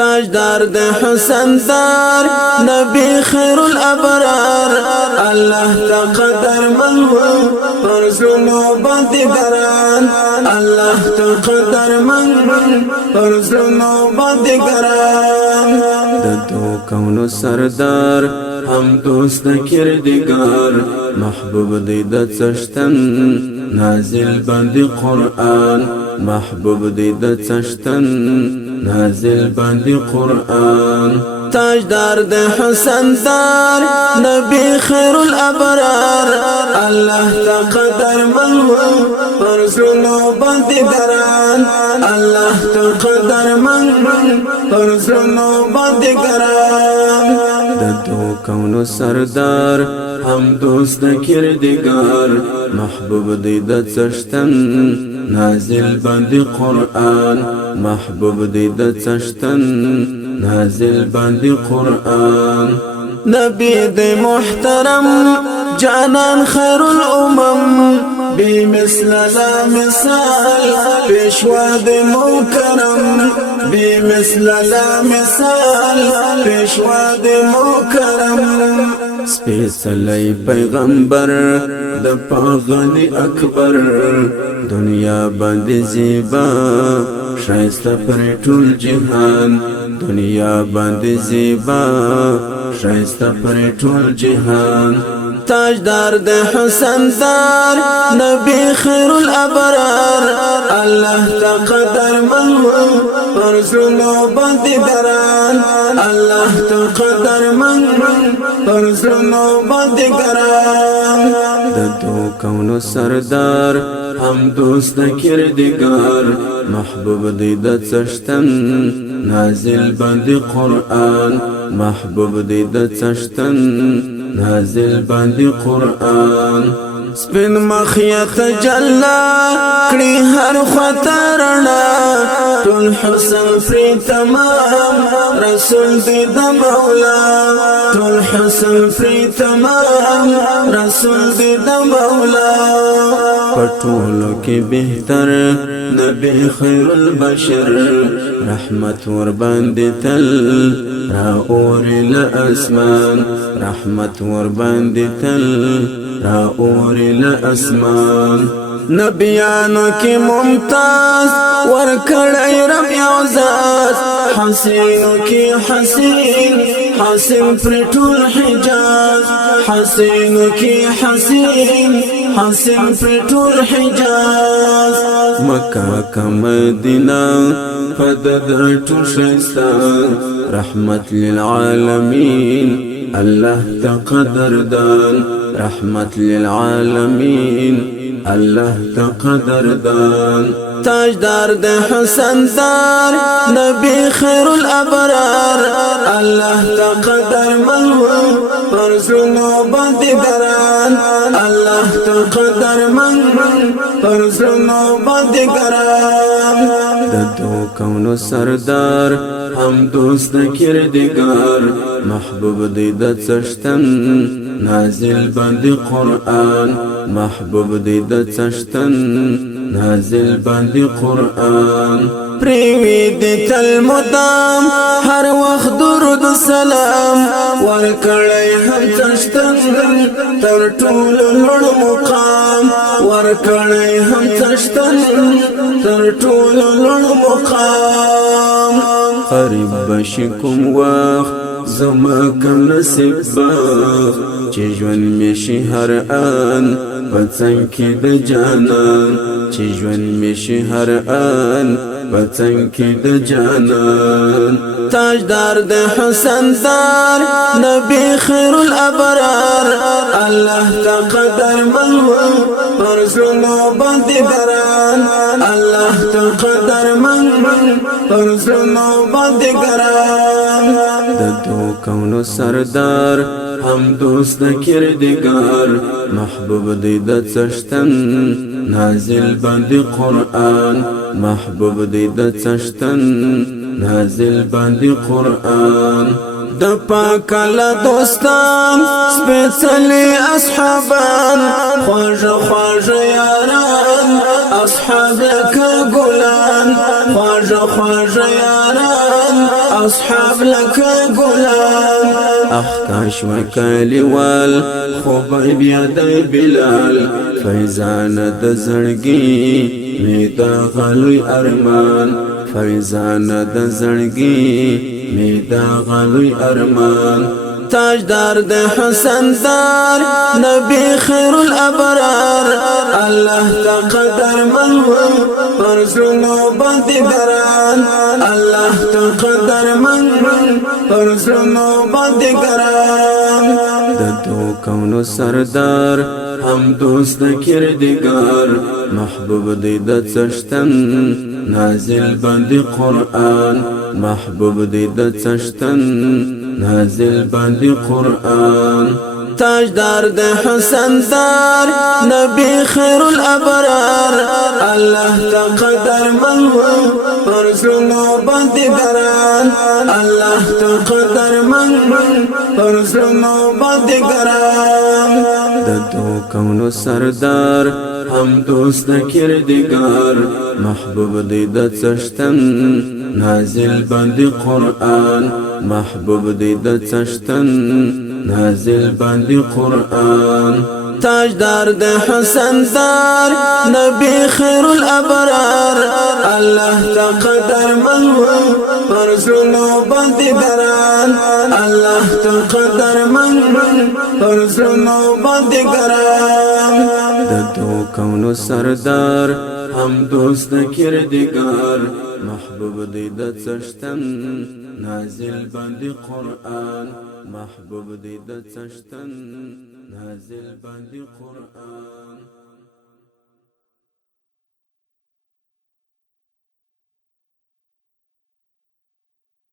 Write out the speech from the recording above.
تاجدار د حسن دار نبی خیر الابرار الله تقدر من فرزلو بندگران الله تقدر من فرزلو بندگران د دو کونو سردار هم دوست کردگار محبوب دی د څشتن نازل باندې قرآن محبوب دی د څشتن نازل باندې قرآن تاجدار د حسن دار نبی خیر الابرار الله تقدر من فرزلو بندگران الله تقدر من فرزلو بندگران د دو کونو سردار هم دوست کردگار محبوب دی د څشتن نازل باندې قرآن محبوب دی د څشتن نازل باندې قرآن نبی دی محترم جانان خیر الامم بمثل لا مثال پیشوا دی مکرم بمثل لا مثال پیشوا دی مکرم سپیڅلی پیغمبر د پاغلی اکبر دنیا باندې زیبا شایسته پر ټول جهان دنیا باندې زیبا شایسته پر ټول جهان تاجدار د حسن دار نبی خیر الابرار الله تقدر من فرزلو بندگران الله تقدر من فرزلو بندگران د دو کونو سردار هم دوست کردگار محبوب دی د څشتن نازل باندې قرآن محبوب دی د څشتن نازل باندې قرآن سپین مخیت جلا کړي هر خطرنا ټول حسن فری تمام رسول دی د مولا ټول حسن فری تمام رسول دی د مولا پټولو کې بهتر نبی خیر البشر رحمت ور باندې تل را اور الاسمان رحمت ور باندې تل را اور الاسمان نبیانو کی ممتاز ورکڑی رب عزاز حسینو کی حسین حسین پر طول حجاز حسینو کی حسین حسین پر طول حجاز مکہ کا مدینہ فدد طول شیستا رحمت للعالمین الله تقدر دان رحمت للعالمین الله تقدر دان تاجدار د حسن دار نبی خیر الابرار الله تقدر من فرزلو بندگران الله تقدر من فرزلو بندگران د دو کونو سردار هم دوست کردگار محبوب دی د څشتن نازل باندې قرآن محبوب دی د څشتن نازل باندې قرآن پریوی دی تل مدام هر وخت درود سلام ورکړی هم څشتن تر ټولو لوړ مقام ورکړی هم څشتن تر ټولو لوړ مقام قریب بشي کوم وخت زما کم نصیب باغ چې ژوند می شي هر آن په څنګ کې د جانان چې ژوند می شي هر آن په څنګ کې د جانان تاجدار د حسن دار نبی خیر الابرار الله تقدر من فرزلو بندگران الله تقدر من فرزلو بندگران د دو کونو سردار هم دوست کردگار محبوب دی د څشتن نازل باندې قرآن محبوب دی د څشتن نازل باندې قرآن د پاک الله دوستان سپېڅلي اصحابان خواږه خواږه یاران اصحاب که ګلان خواږه خواږه یاران اصحاب لکه ګلان اخکاش وکلیوال خوبای بیا د بلال فیضان د زړګي می د غلوی ارمان فیضان د زړګي می د غلوی ارمان تاجدار د حسن دار نبی خیر الابرار الله تقدر من پر زلو باندې ګران الله تقدر من پر زلو باندې ګران د دو کونو سردار هم دوست کردگار محبوب دی د څشتن نازل باندې قرآن محبوب دی د څشتن نازل باندې قرآن تاجدار د حسن دار نبی خیر الابرار الله تقدر من پر زلو باندې ګران الله تقدر من پر زلو باندې ګران د دو کونو سردار هم دوست کردگار محبوب دی د څشتن نازل باندې قرآن محبوب دی د څشتن نازل باندې قرآن تاجدار د حسن دار نبی خیر الابرار الله تقدر من پر زلو باندې ګران الله تقدر من پر زلو باندې ګران د دو کونو سردار هم دوست کردگار محبوب دی د څشتن نازل باندې قرآن محبوب دی د څشتن نازل باندې قرآن